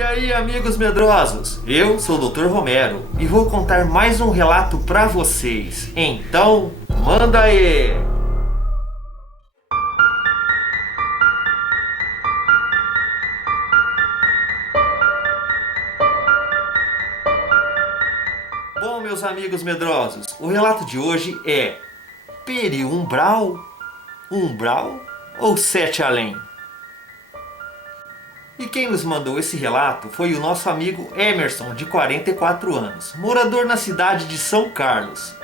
E aí, amigos medrosos, eu sou o Dr. Romero e vou contar mais um relato pra vocês. Então, manda aí! Bom, meus amigos medrosos, o relato de hoje é periumbral, umbral ou sete além? E quem nos mandou esse relato foi o nosso amigo Emerson, de 44 anos, morador na cidade de São Carlos.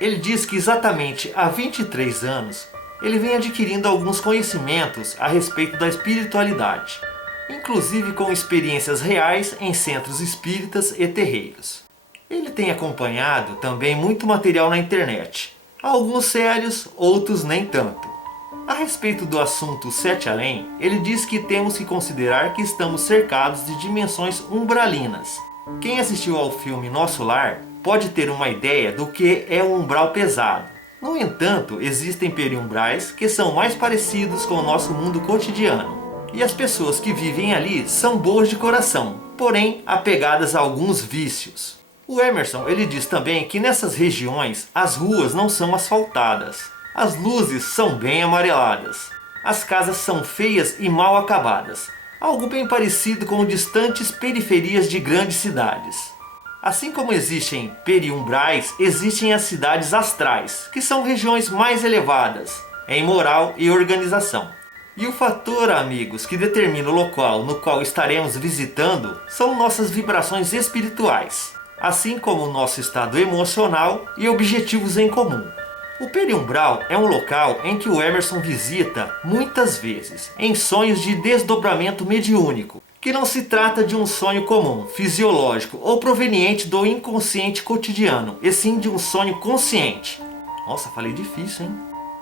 Ele diz que exatamente há 23 anos ele vem adquirindo alguns conhecimentos a respeito da espiritualidade, inclusive com experiências reais em centros espíritas e terreiros. Ele tem acompanhado também muito material na internet, alguns sérios, outros nem tanto. A respeito do assunto Sete Além, ele diz que temos que considerar que estamos cercados de dimensões umbralinas. Quem assistiu ao filme Nosso Lar pode ter uma ideia do que é um umbral pesado. No entanto, existem periumbrais que são mais parecidos com o nosso mundo cotidiano. E as pessoas que vivem ali são boas de coração, porém apegadas a alguns vícios. O Emerson ele diz também que nessas regiões as ruas não são asfaltadas. As luzes são bem amareladas. As casas são feias e mal acabadas. Algo bem parecido com distantes periferias de grandes cidades. Assim como existem periumbrais, existem as cidades astrais, que são regiões mais elevadas em moral e organização. E o fator, amigos, que determina o local no qual estaremos visitando são nossas vibrações espirituais, assim como o nosso estado emocional e objetivos em comum. O periumbral é um local em que o Emerson visita muitas vezes, em sonhos de desdobramento mediúnico, que não se trata de um sonho comum, fisiológico ou proveniente do inconsciente cotidiano, e sim de um sonho consciente. Nossa, falei difícil, hein?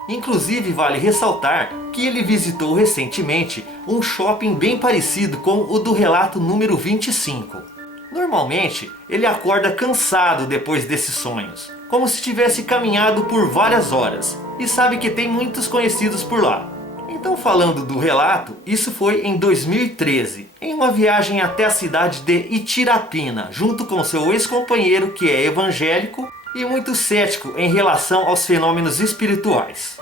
Inclusive vale ressaltar que ele visitou recentemente um shopping bem parecido com o do relato número 25. Normalmente, ele acorda cansado depois desses sonhos, como se tivesse caminhado por várias horas, e sabe que tem muitos conhecidos por lá. Então, falando do relato, isso foi em 2013, em uma viagem até a cidade de Itirapina, junto com seu ex-companheiro que é evangélico e muito cético em relação aos fenômenos espirituais.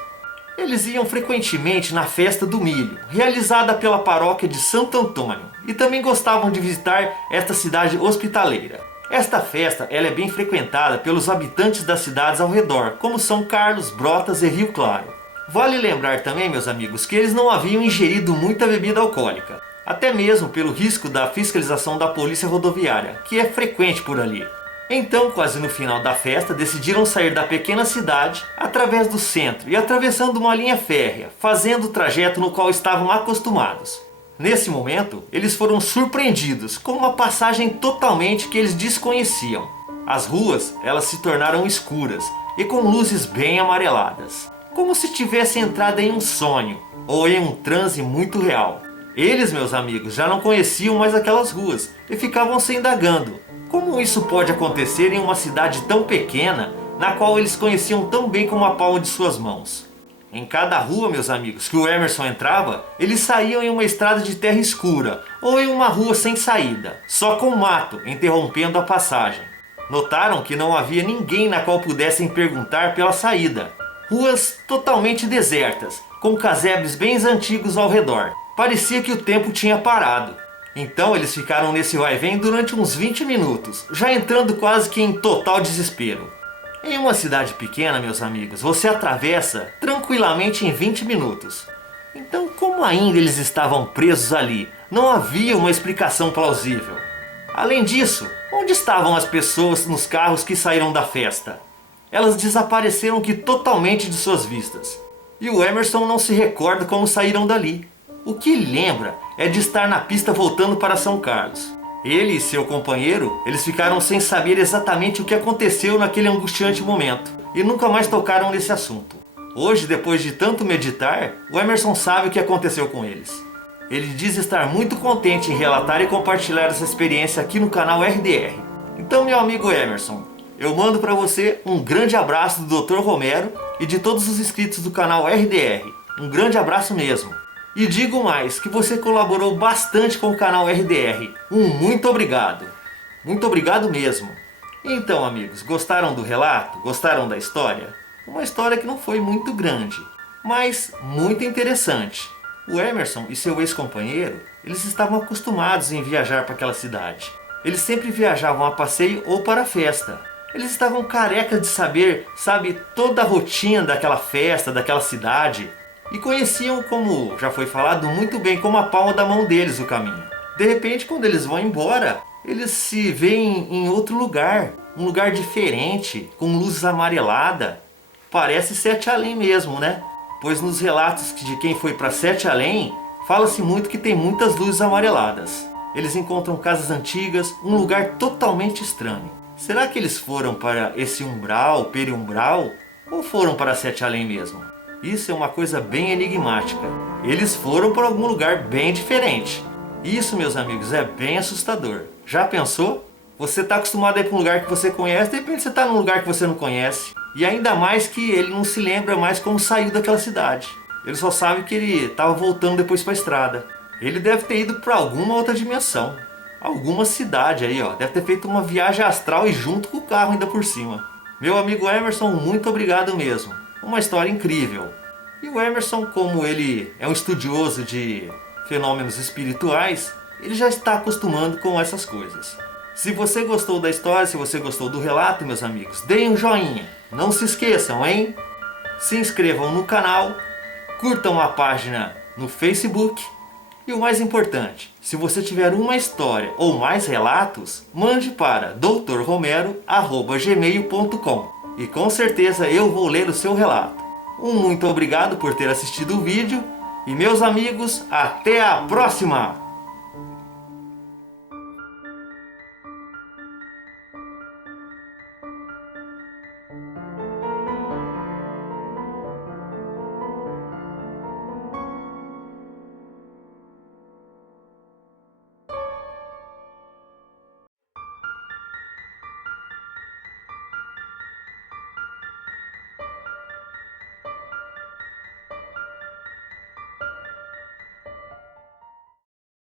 Eles iam frequentemente na festa do milho, realizada pela paróquia de Santo Antônio, e também gostavam de visitar esta cidade hospitaleira. Esta festa ela é bem frequentada pelos habitantes das cidades ao redor, como São Carlos, Brotas e Rio Claro. Vale lembrar também, meus amigos, que eles não haviam ingerido muita bebida alcoólica, até mesmo pelo risco da fiscalização da polícia rodoviária, que é frequente por ali. Então, quase no final da festa, decidiram sair da pequena cidade através do centro e atravessando uma linha férrea, fazendo o trajeto no qual estavam acostumados. Nesse momento, eles foram surpreendidos com uma passagem totalmente que eles desconheciam. As ruas, elas se tornaram escuras e com luzes bem amareladas, como se tivessem entrado em um sonho ou em um transe muito real. Eles, meus amigos, já não conheciam mais aquelas ruas e ficavam se indagando. Como isso pode acontecer em uma cidade tão pequena, na qual eles conheciam tão bem como a palma de suas mãos? Em cada rua, meus amigos, que o Emerson entrava, eles saíam em uma estrada de terra escura, ou em uma rua sem saída, só com mato, interrompendo a passagem. Notaram que não havia ninguém na qual pudessem perguntar pela saída. Ruas totalmente desertas, com casebres bem antigos ao redor. Parecia que o tempo tinha parado. Então eles ficaram nesse vai-vem durante uns 20 minutos, já entrando quase que em total desespero. Em uma cidade pequena, meus amigos, você atravessa tranquilamente em 20 minutos. Então, como ainda eles estavam presos ali? Não havia uma explicação plausível. Além disso, onde estavam as pessoas nos carros que saíram da festa? Elas desapareceram que totalmente de suas vistas. E o Emerson não se recorda como saíram dali. O que ele lembra é de estar na pista voltando para São Carlos. Ele e seu companheiro, eles ficaram sem saber exatamente o que aconteceu naquele angustiante momento e nunca mais tocaram nesse assunto. Hoje, depois de tanto meditar, o Emerson sabe o que aconteceu com eles. Ele diz estar muito contente em relatar e compartilhar essa experiência aqui no canal RDR. Então, meu amigo Emerson, eu mando para você um grande abraço do Dr. Romero e de todos os inscritos do canal RDR. Um grande abraço mesmo. E digo mais, que você colaborou bastante com o canal RDR. Muito obrigado. Muito obrigado mesmo. Então, amigos, gostaram do relato? Gostaram da história? Uma história que não foi muito grande, mas muito interessante. O Emerson e seu ex-companheiro, eles estavam acostumados em viajar para aquela cidade. Eles sempre viajavam a passeio ou para festa. Eles estavam carecas de saber, sabe, toda a rotina daquela festa, daquela cidade. E conheciam, como já foi falado, muito bem, como a palma da mão deles o caminho. De repente, quando eles vão embora, eles se veem em outro lugar. Um lugar diferente, com luzes amareladas. Parece Sete Além mesmo, né? Pois nos relatos de quem foi para Sete Além, fala-se muito que tem muitas luzes amareladas. Eles encontram casas antigas, um lugar totalmente estranho. Será que eles foram para esse umbral, periumbral, ou foram para Sete Além mesmo? Isso é uma coisa bem enigmática. Eles foram para algum lugar bem diferente. Isso, meus amigos, é bem assustador. Já pensou? Você está acostumado a ir para um lugar que você conhece, de repente você está num lugar que você não conhece. E ainda mais que ele não se lembra mais como saiu daquela cidade. Ele só sabe que ele estava voltando depois para a estrada. Ele deve ter ido para alguma outra dimensão. Alguma cidade aí, ó. Deve ter feito uma viagem astral e junto com o carro ainda por cima. Meu amigo Emerson, muito obrigado mesmo. Uma história incrível. E o Emerson, como ele é um estudioso de fenômenos espirituais, ele já está acostumando com essas coisas. Se você gostou da história, se você gostou do relato, meus amigos, deem um joinha. Não se esqueçam, hein? Se inscrevam no canal, curtam a página no Facebook. E o mais importante, se você tiver uma história ou mais relatos, mande para doutorromero@gmail.com e com certeza eu vou ler o seu relato. Muito obrigado por ter assistido o vídeo e, meus amigos, até a próxima!